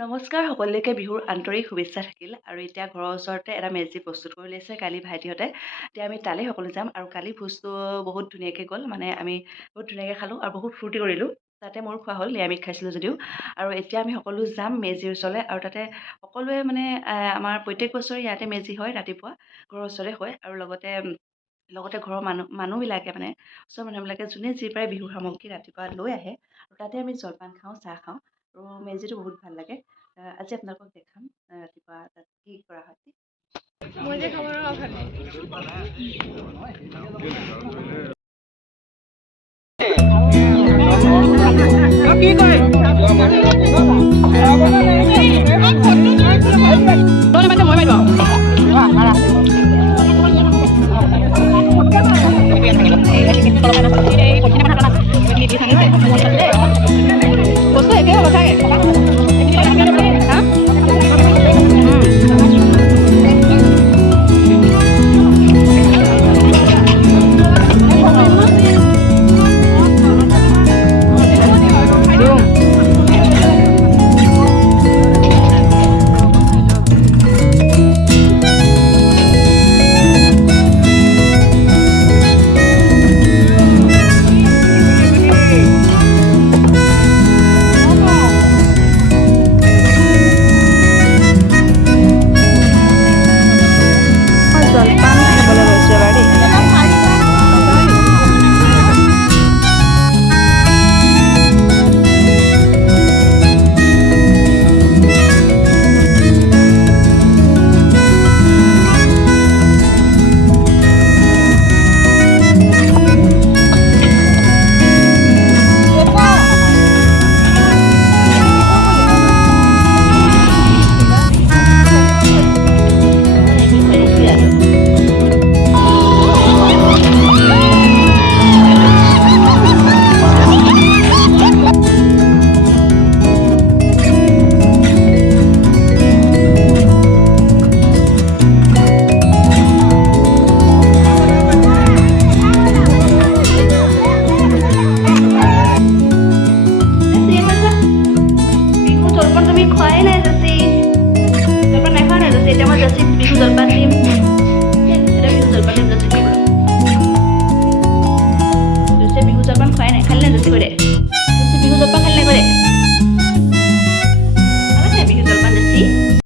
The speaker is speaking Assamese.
নমস্কাৰ সকলোকে বিহুৰ আন্তৰিক শুভেচ্ছা থাকিল আৰু এতিয়া ঘৰৰ ওচৰতে এটা মেজি প্ৰস্তুত কৰি লৈছে কালি ভাইটিহঁতে। এতিয়া আমি তালৈ সকলো যাম আৰু কালি ভোজটো বহুত ধুনীয়াকৈ গ'ল, মানে আমি বহুত ধুনীয়াকৈ খালোঁ আৰু বহুত ফূৰ্তি কৰিলোঁ। তাতে মোৰ খোৱা হ'ল, নিৰামিষ খাইছিলোঁ যদিও। আৰু এতিয়া আমি সকলো যাম মেজিৰ ওচৰলৈ আৰু তাতে সকলোৱে মানে আমাৰ প্ৰত্যেক বছৰে ইয়াতে মেজি হয়, ৰাতিপুৱা ঘৰৰ ওচৰতে হয় আৰু লগতে ঘৰৰ মানুহবিলাকে মানে ওচৰৰ মানুহবিলাকে যোনে যি পাৰে বিহুৰ সামগ্ৰী ৰাতিপুৱা লৈ আহে আৰু তাতে আমি জলপান খাওঁ, চাহ খাওঁ আৰু মেজিটো বহুত ভাল লাগে। আজি আপোনালোকক দেখাম ৰাতিপুৱা তাত কি কৰা হয়। মই যে খাব নোৱাৰো কি কৰে